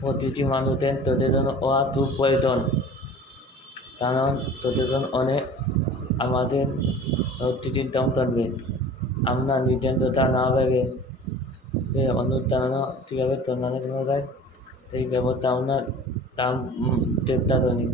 প্রতিটি মানুষের তোদের জন্য খুব প্রয়োজন, কারণ তোদের জন্য অনেক আমাদের প্রতিটির দাম টানবে। আমরা নিজের কথা না ভেবে অনুদান কীভাবে তন্দানো জন্য দেয় সেই ব্যবস্থা আমরা দাম চেষ্টা করি।